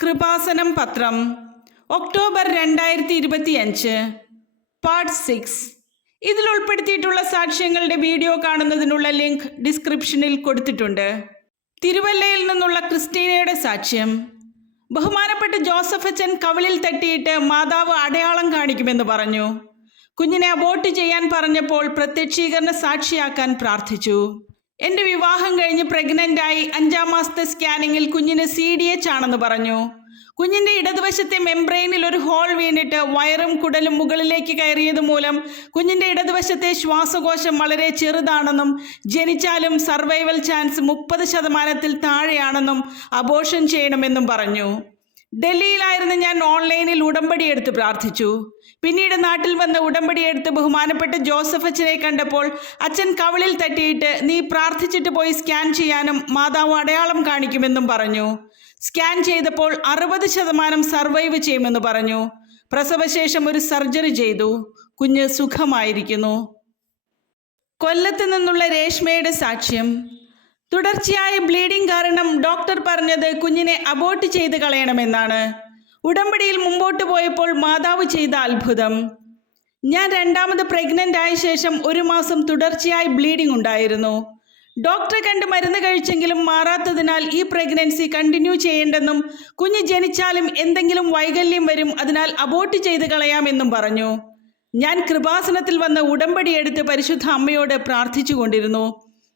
കൃപാസനം പത്രം October 2025 part 6. ഇതിൽ ഉൾപ്പെടുത്തിയിട്ടുള്ള സാക്ഷ്യങ്ങളുടെ വീഡിയോ കാണുന്നതിനുള്ള ലിങ്ക് ഡിസ്ക്രിപ്ഷനിൽ കൊടുത്തിട്ടുണ്ട്. തിരുവല്ലയിൽ നിന്നുള്ള ക്രിസ്റ്റീനയുടെ സാക്ഷ്യം. ബഹുമാനപ്പെട്ട ജോസഫ് അച്ഛൻ കവിളിൽ തട്ടിയിട്ട് മാതാവ് അടയാളം കാണിക്കുമെന്ന് പറഞ്ഞു. കുഞ്ഞിനെ അബോർട്ട് ചെയ്യാൻ പറഞ്ഞപ്പോൾ പ്രത്യക്ഷീകരണ സാക്ഷിയാക്കാൻ പ്രാർത്ഥിച്ചു. എൻ്റെ വിവാഹം കഴിഞ്ഞ് പ്രഗ്നൻ്റായി 5-ാം മാസത്തെ സ്കാനിങ്ങിൽ കുഞ്ഞിന് CDH ആണെന്ന് പറഞ്ഞു. കുഞ്ഞിൻ്റെ ഇടതുവശത്തെ മെംബ്രെയിനിൽ ഒരു ഹോൾ വീണിട്ട് വയറും കുടലും മുകളിലേക്ക് കയറിയത് മൂലം കുഞ്ഞിൻ്റെ ഇടതുവശത്തെ ശ്വാസകോശം വളരെ ചെറുതാണെന്നും ജനിച്ചാലും സർവൈവൽ ചാൻസ് 30% താഴെയാണെന്നും അബോർഷൻ ചെയ്യണമെന്നും പറഞ്ഞു. ഡൽഹിയിലായിരുന്ന ഞാൻ ഓൺലൈനിൽ ഉടമ്പടി എടുത്ത് പ്രാർത്ഥിച്ചു. പിന്നീട് നാട്ടിൽ വന്ന് ഉടമ്പടി എടുത്ത് ബഹുമാനപ്പെട്ട ജോസഫ് അച്ഛനെ കണ്ടപ്പോൾ അച്ഛൻ കവിളിൽ തട്ടിയിട്ട് നീ പ്രാർത്ഥിച്ചിട്ട് പോയി സ്കാൻ ചെയ്യാനും മാതാവ് അടയാളം കാണിക്കുമെന്നും പറഞ്ഞു. സ്കാൻ ചെയ്തപ്പോൾ 60% സർവൈവ് ചെയ്യുമെന്ന് പറഞ്ഞു. പ്രസവശേഷം ഒരു സർജറി ചെയ്തു. കുഞ്ഞ് സുഖമായിരിക്കുന്നു. കൊല്ലത്ത് നിന്നുള്ള രേഷ്മയുടെ സാക്ഷ്യം. തുടർച്ചയായ ബ്ലീഡിംഗ് കാരണം ഡോക്ടർ പറഞ്ഞത് കുഞ്ഞിനെ അബോർട്ട് ചെയ്ത് കളയണമെന്നാണ്. ഉടമ്പടിയിൽ മുമ്പോട്ട് പോയപ്പോൾ മാതാവ് ചെയ്ത അത്ഭുതം. ഞാൻ 2ാമത് പ്രഗ്നൻ്റ് ആയ ശേഷം 1 മാസം തുടർച്ചയായി ബ്ലീഡിംഗ് ഉണ്ടായിരുന്നു. ഡോക്ടറെ കണ്ട് മരുന്ന് കഴിച്ചെങ്കിലും മാറാത്തതിനാൽ ഈ പ്രഗ്നൻസി കണ്ടിന്യൂ ചെയ്യേണ്ടെന്നും കുഞ്ഞ് ജനിച്ചാലും എന്തെങ്കിലും വൈകല്യം വരും, അതിനാൽ അബോർട്ട് ചെയ്ത് കളയാമെന്നും പറഞ്ഞു. ഞാൻ കൃപാസനത്തിൽ വന്ന് ഉടമ്പടി എടുത്ത് പരിശുദ്ധ അമ്മയോട് പ്രാർത്ഥിച്ചു കൊണ്ടിരുന്നു.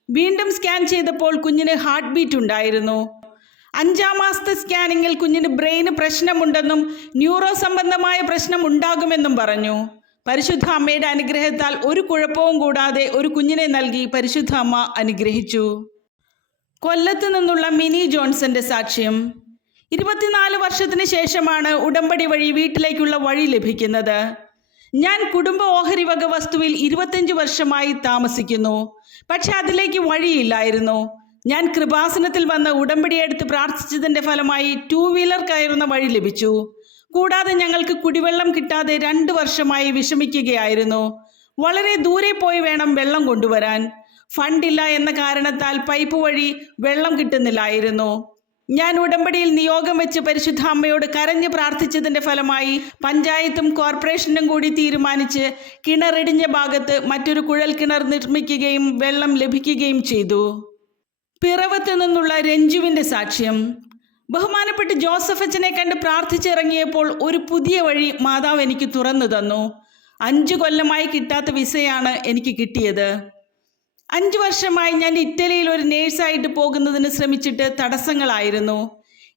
വീണ്ടും സ്കാൻ ചെയ്തപ്പോൾ കുഞ്ഞിന് ഹാർട്ട് ബീറ്റ് ഉണ്ടായിരുന്നു. 5-ാം മാസത്തെ സ്കാനിങ്ങിൽ കുഞ്ഞിന് ബ്രെയിന് പ്രശ്നമുണ്ടെന്നും ന്യൂറോ സംബന്ധമായ പ്രശ്നം ഉണ്ടാകുമെന്നും പറഞ്ഞു. പരിശുദ്ധ അമ്മയുടെ അനുഗ്രഹത്താൽ ഒരു കുഴപ്പവും കൂടാതെ ഒരു കുഞ്ഞിനെ നൽകി പരിശുദ്ധ അമ്മ അനുഗ്രഹിച്ചു. കൊല്ലത്ത് നിന്നുള്ള മിനി ജോൺസന്റെ സാക്ഷ്യം. 24 വർഷത്തിന് ശേഷമാണ് ഉടമ്പടി വഴി വീട്ടിലേക്കുള്ള വഴി ലഭിക്കുന്നത്. ഞാൻ കുടുംബ ഓഹരി വക വസ്തുവിൽ 25 വർഷമായി താമസിക്കുന്നു. പക്ഷെ അതിലേക്ക് വഴിയില്ലായിരുന്നു. ഞാൻ കൃപാസനത്തിൽ വന്ന് ഉടമ്പടിയെടുത്ത് പ്രാർത്ഥിച്ചതിൻ്റെ ഫലമായി 2 വീലർ കയറുന്ന വഴി ലഭിച്ചു. കൂടാതെ ഞങ്ങൾക്ക് കുടിവെള്ളം കിട്ടാതെ 2 വർഷമായി വിഷമിക്കുകയായിരുന്നു. വളരെ ദൂരെ പോയി വേണം വെള്ളം കൊണ്ടുവരാൻ. ഫണ്ടില്ല എന്ന കാരണത്താൽ പൈപ്പ് വഴി വെള്ളം കിട്ടുന്നില്ലായിരുന്നു. ഞാൻ ഉടമ്പടിയിൽ നിയോഗം വെച്ച് പരിശുദ്ധ അമ്മയോട് കരഞ്ഞ് പ്രാർത്ഥിച്ചതിൻ്റെ ഫലമായി പഞ്ചായത്തും കോർപ്പറേഷനും കൂടി തീരുമാനിച്ച് കിണറിടിഞ്ഞ ഭാഗത്ത് മറ്റൊരു കുഴൽ കിണർ നിർമ്മിക്കുകയും വെള്ളം ലഭിക്കുകയും ചെയ്തു. പിറവത്ത് നിന്നുള്ള രഞ്ജുവിൻ്റെ സാക്ഷ്യം. ബഹുമാനപ്പെട്ട ജോസഫ് അച്ഛനെ കണ്ട് പ്രാർത്ഥിച്ചിറങ്ങിയപ്പോൾ ഒരു പുതിയ വഴി മാതാവ് എനിക്ക് തുറന്നു തന്നു. 5 കൊല്ലമായി കിട്ടാത്ത വിസയാണ് എനിക്ക് കിട്ടിയത്. 5 വർഷമായി ഞാൻ ഇറ്റലിയിൽ ഒരു നേഴ്സായിട്ട് പോകുന്നതിന് ശ്രമിച്ചിട്ട് തടസ്സങ്ങളായിരുന്നു.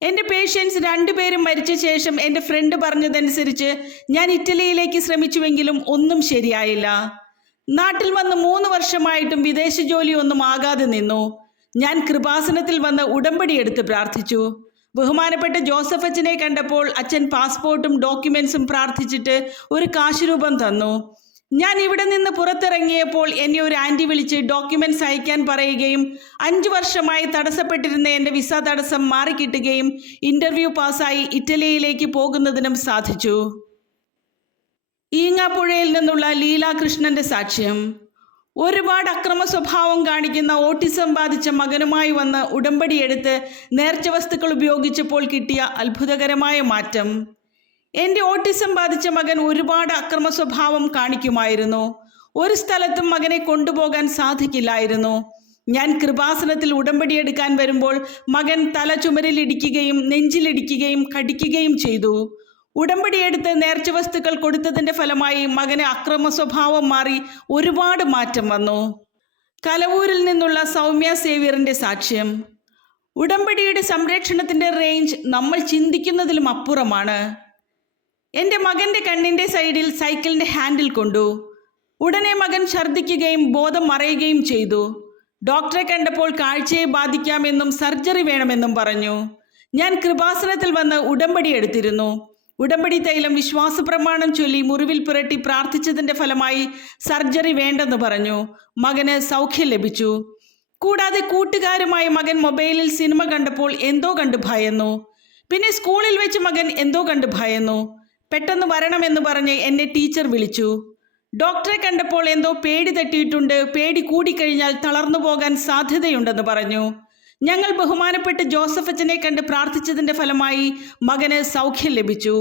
എൻ്റെ പേഷ്യൻസ് 2 പേരും മരിച്ച ശേഷം എൻ്റെ ഫ്രണ്ട് പറഞ്ഞതനുസരിച്ച് ഞാൻ ഇറ്റലിയിലേക്ക് ശ്രമിച്ചുവെങ്കിലും ഒന്നും ശരിയായില്ല. നാട്ടിൽ വന്ന് 3 വർഷമായിട്ടും വിദേശ ജോലി ഒന്നും ആകാതെ നിന്നു. ഞാൻ കൃപാസനത്തിൽ വന്ന് ഉടമ്പടി എടുത്ത് പ്രാർത്ഥിച്ചു. ബഹുമാനപ്പെട്ട ജോസഫ് അച്ഛനെ കണ്ടപ്പോൾ അച്ഛൻ പാസ്പോർട്ടും ഡോക്യുമെൻസും പ്രാർത്ഥിച്ചിട്ട് ഒരു കാശുരൂപം തന്നു. ഞാൻ ഇവിടെ നിന്ന് പുറത്തിറങ്ങിയപ്പോൾ എന്നെ ഒരു ആൻറ്റി വിളിച്ച് ഡോക്യുമെൻറ്റ്സ് അയക്കാൻ പറയുകയും 5 വർഷമായി തടസ്സപ്പെട്ടിരുന്ന എൻ്റെ വിസ തടസ്സം മാറിക്കിട്ടുകയും ഇൻ്റർവ്യൂ പാസ്സായി ഇറ്റലിയിലേക്ക് പോകുന്നതിനും സാധിച്ചു. ഈങ്ങാപ്പുഴയിൽ നിന്നുള്ള ലീലാകൃഷ്ണൻ്റെ സാക്ഷ്യം. ഒരുപാട് അക്രമ സ്വഭാവം കാണിക്കുന്ന ഓട്ടിസം ബാധിച്ച മകനുമായി വന്ന് ഉടമ്പടി എടുത്ത് നേർച്ച വസ്തുക്കൾ ഉപയോഗിച്ചപ്പോൾ കിട്ടിയ അത്ഭുതകരമായ മാറ്റം. എൻ്റെ ഓട്ടിസം ബാധിച്ച മകൻ ഒരുപാട് അക്രമ സ്വഭാവം കാണിക്കുമായിരുന്നു. ഒരു സ്ഥലത്തും മകനെ കൊണ്ടുപോകാൻ സാധിക്കില്ലായിരുന്നു. ഞാൻ കൃപാസനത്തിൽ ഉടമ്പടി എടുക്കാൻ വരുമ്പോൾ മകൻ തല ചുമരിലിടിക്കുകയും നെഞ്ചിലിടിക്കുകയും കടിക്കുകയും ചെയ്തു. ഉടമ്പടി എടുത്ത് നേർച്ച വസ്തുക്കൾ കൊടുത്തതിൻ്റെ ഫലമായി മകന് അക്രമ സ്വഭാവം മാറി ഒരുപാട് മാറ്റം വന്നു. കലവൂരിൽ നിന്നുള്ള സൗമ്യ സേവ്യറിൻ്റെ സാക്ഷ്യം. ഉടമ്പടിയുടെ സംരക്ഷണത്തിൻ്റെ റേഞ്ച് നമ്മൾ ചിന്തിക്കുന്നതിലും അപ്പുറമാണ്. എൻ്റെ മകൻ്റെ കണ്ണിൻ്റെ സൈഡിൽ സൈക്കിളിൻ്റെ ഹാൻഡിൽ കൊണ്ടു. ഉടനെ മകൻ ഛർദ്ദിക്കുകയും ബോധം മറയുകയും ചെയ്തു. ഡോക്ടറെ കണ്ടപ്പോൾ കാഴ്ചയെ ബാധിക്കാമെന്നും സർജറി വേണമെന്നും പറഞ്ഞു. ഞാൻ കൃപാസനത്തിൽ വന്ന് ഉടമ്പടി എടുത്തിരുന്നു. ഉടമ്പടി തൈലം വിശ്വാസപ്രമാണം ചൊല്ലി മുറിവിൽ പുരട്ടി പ്രാർത്ഥിച്ചതിൻ്റെ ഫലമായി സർജറി വേണ്ടെന്ന് പറഞ്ഞു. മകന് സൗഖ്യം ലഭിച്ചു. കൂടാതെ കൂട്ടുകാരുമായി മകൻ മൊബൈലിൽ സിനിമ കണ്ടപ്പോൾ എന്തോ കണ്ട് ഭയന്നു. പിന്നെ സ്കൂളിൽ വെച്ച് മകൻ എന്തോ കണ്ട് ഭയന്നു. പെട്ടെന്ന് വരണമെന്ന് പറഞ്ഞ് എന്നെ ടീച്ചർ വിളിച്ചു. ഡോക്ടറെ കണ്ടപ്പോൾ എന്തോ പേടി തട്ടിയിട്ടുണ്ട്, പേടി കൂടിക്കഴിഞ്ഞാൽ തളർന്നു പോകാൻ സാധ്യതയുണ്ടെന്ന് പറഞ്ഞു. ഞങ്ങൾ ബഹുമാനപ്പെട്ട ജോസഫ് അച്ഛനെ കണ്ട് പ്രാർത്ഥിച്ചതിൻ്റെ ഫലമായി മകന് സൗഖ്യം ലഭിച്ചു.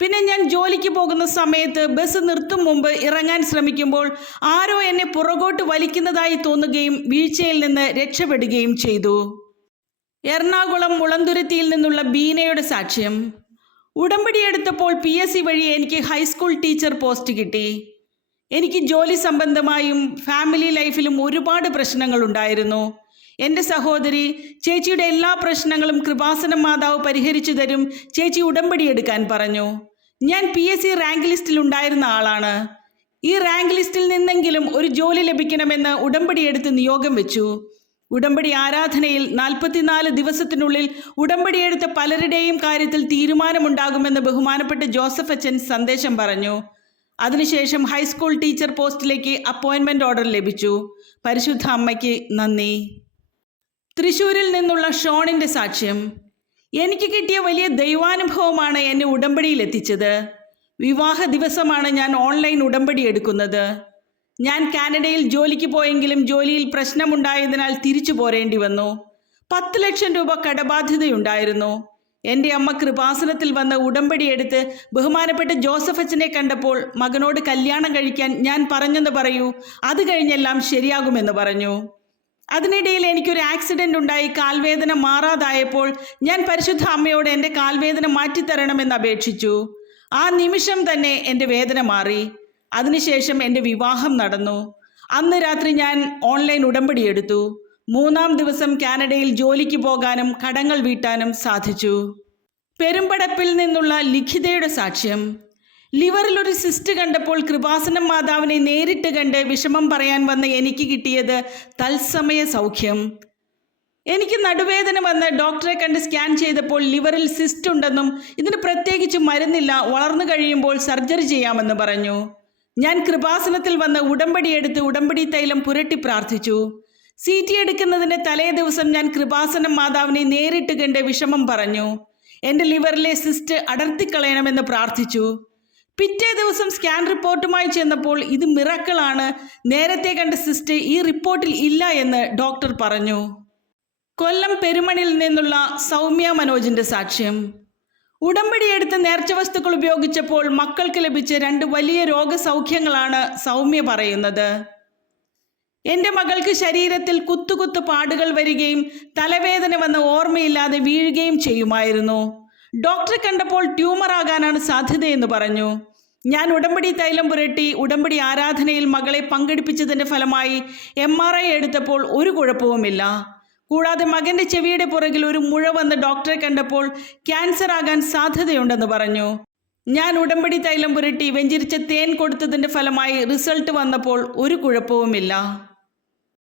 പിന്നെ ഞാൻ ജോലിക്ക് പോകുന്ന സമയത്ത് ബസ് നിർത്തും മുമ്പ് ഇറങ്ങാൻ ശ്രമിക്കുമ്പോൾ ആരോ എന്നെ പുറകോട്ട് വലിക്കുന്നതായി തോന്നുകയും വീഴ്ചയിൽ നിന്ന് രക്ഷപ്പെടുകയും ചെയ്തു. എറണാകുളം മുളന്തുരുത്തിയിൽ നിന്നുള്ള ബീനയുടെ സാക്ഷ്യം. ഉടമ്പടി എടുത്തപ്പോൾ PSC വഴി എനിക്ക് ഹൈസ്കൂൾ ടീച്ചർ പോസ്റ്റ് കിട്ടി. എനിക്ക് ജോലി സംബന്ധമായും ഫാമിലി ലൈഫിലും ഒരുപാട് പ്രശ്നങ്ങളുണ്ടായിരുന്നു. എൻ്റെ സഹോദരി ചേച്ചിയുടെ എല്ലാ പ്രശ്നങ്ങളും കൃപാസനം മാതാവ് പരിഹരിച്ചു തരും, ചേച്ചി ഉടമ്പടി എടുക്കാൻ പറഞ്ഞു. ഞാൻ PSC റാങ്ക് ലിസ്റ്റിൽ ഉണ്ടായിരുന്ന ആളാണ്. ഈ റാങ്ക് ലിസ്റ്റിൽ നിന്നെങ്കിലും ഒരു ജോലി ലഭിക്കണമെന്ന് ഉടമ്പടി എടുത്ത് നിയോഗം വെച്ചു. ഉടമ്പടി ആരാധനയിൽ 44 ദിവസത്തിനുള്ളിൽ ഉടമ്പടി എടുത്ത പലരുടെയും കാര്യത്തിൽ തീരുമാനമുണ്ടാകുമെന്ന് ബഹുമാനപ്പെട്ട ജോസഫ് അച്ഛൻ സന്ദേശം പറഞ്ഞു. അതിനുശേഷം ഹൈസ്കൂൾ ടീച്ചർ പോസ്റ്റിലേക്ക് അപ്പോയിൻമെൻ്റ് ഓർഡർ ലഭിച്ചു. പരിശുദ്ധ അമ്മയ്ക്ക് നന്ദി. തൃശ്ശൂരിൽ നിന്നുള്ള ഷോണിൻ്റെ സാക്ഷ്യം. എനിക്ക് കിട്ടിയ വലിയ ദൈവാനുഭവമാണ് എന്നെ ഉടമ്പടിയിൽ എത്തിച്ചത്. വിവാഹ ദിവസമാണ് ഞാൻ ഓൺലൈൻ ഉടമ്പടി എടുക്കുന്നത്. ഞാൻ കാനഡയിൽ ജോലിക്ക് പോയെങ്കിലും ജോലിയിൽ പ്രശ്നമുണ്ടായതിനാൽ തിരിച്ചു പോരേണ്ടി വന്നു. 10 ലക്ഷം രൂപ കടബാധ്യതയുണ്ടായിരുന്നു. എൻ്റെ അമ്മ കൃപാസനത്തിൽ വന്ന് ഉടമ്പടി എടുത്ത് ബഹുമാനപ്പെട്ട ജോസഫ് അച്ഛനെ കണ്ടപ്പോൾ മകനോട് കല്യാണം കഴിക്കാൻ ഞാൻ പറഞ്ഞെന്ന് പറയൂ, അത് കഴിഞ്ഞെല്ലാം ശരിയാകുമെന്ന് പറഞ്ഞു. അതിനിടയിൽ എനിക്കൊരു ആക്സിഡൻ്റ് ഉണ്ടായി കാൽവേദന മാറാതായപ്പോൾ ഞാൻ പരിശുദ്ധ അമ്മയോട് എൻ്റെ കാൽവേദന മാറ്റിത്തരണമെന്ന് അപേക്ഷിച്ചു. ആ നിമിഷം തന്നെ എൻ്റെ വേദന മാറി. അതിനുശേഷം എൻ്റെ വിവാഹം നടന്നു. അന്ന് രാത്രി ഞാൻ ഓൺലൈൻ ഉടമ്പടി എടുത്തു. 3-ാം ദിവസം കാനഡയിൽ ജോലിക്ക് പോകാനും കടങ്ങൾ വീട്ടാനും സാധിച്ചു. പെരുമ്പടപ്പിൽ നിന്നുള്ള ലിഖിതയുടെ സാക്ഷ്യം. ലിവറിൽ ഒരു സിസ്റ്റ് കണ്ടപ്പോൾ കൃപാസനം മാതാവിനെ നേരിട്ട് കണ്ട് വിഷമം പറയാൻ വന്ന എനിക്ക് കിട്ടിയത് തത്സമയ സൗഖ്യം. എനിക്ക് നടുവേദന വന്ന് ഡോക്ടറെ കണ്ട് സ്കാൻ ചെയ്തപ്പോൾ ലിവറിൽ സിസ്റ്റ് ഉണ്ടെന്നും ഇതിന് പ്രത്യേകിച്ച് മരുന്നില്ല, വളർന്നു കഴിയുമ്പോൾ സർജറി ചെയ്യാമെന്ന് പറഞ്ഞു. ഞാൻ കൃപാസനത്തിൽ വന്ന് ഉടമ്പടി എടുത്ത് ഉടമ്പടി തൈലം പുരട്ടി പ്രാർത്ഥിച്ചു. CT എടുക്കുന്നതിൻ്റെ തലേ ദിവസം ഞാൻ കൃപാസനം മാതാവിനെ നേരിട്ട് കണ്ട് വിഷമം പറഞ്ഞു. എൻ്റെ ലിവറിലെ സിസ്റ്റ് അടർത്തിക്കളയണമെന്ന് പ്രാർത്ഥിച്ചു. പിറ്റേ ദിവസം സ്കാൻ റിപ്പോർട്ടുമായി ചെന്നപ്പോൾ ഇത് മിറക്കിളാണ്, നേരത്തെ കണ്ട സിസ്റ്റ് ഈ റിപ്പോർട്ടിൽ ഇല്ല എന്ന് ഡോക്ടർ പറഞ്ഞു. കൊല്ലം പെരുമണിൽ നിന്നുള്ള സൗമ്യ മനോജിൻ്റെ സാക്ഷ്യം. ഉടമ്പടി എടുത്ത് നേർച്ച വസ്തുക്കൾ ഉപയോഗിച്ചപ്പോൾ മക്കൾക്ക് ലഭിച്ച 2 വലിയ രോഗസൗഖ്യങ്ങളാണ് സൗമ്യ പറയുന്നത്. എൻ്റെ മകൾക്ക് ശരീരത്തിൽ കുത്തുകുത്തു പാടുകൾ വരികയും തലവേദന വന്ന് ഓർമ്മയില്ലാതെ വീഴുകയും ചെയ്യുമായിരുന്നു. ഡോക്ടറെ കണ്ടപ്പോൾ ട്യൂമർ ആകാനാണ് സാധ്യതയെന്ന് പറഞ്ഞു. ഞാൻ ഉടമ്പടി തൈലം പുരട്ടി ഉടമ്പടി ആരാധനയിൽ മകളെ പങ്കെടുപ്പിച്ചതിൻ്റെ ഫലമായി MRI എടുത്തപ്പോൾ ഒരു കുഴപ്പവുമില്ല. കൂടാതെ മകൻ്റെ ചെവിയുടെ പുറകിൽ ഒരു മുഴ വന്ന് ഡോക്ടറെ കണ്ടപ്പോൾ ക്യാൻസർ ആകാൻ സാധ്യതയുണ്ടെന്ന് പറഞ്ഞു. ഞാൻ ഉടമ്പടി തൈലം പുരട്ടി വെഞ്ചിരിച്ച തേൻ കൊടുത്തതിൻ്റെ ഫലമായി റിസൾട്ട് വന്നപ്പോൾ ഒരു കുഴപ്പവുമില്ല.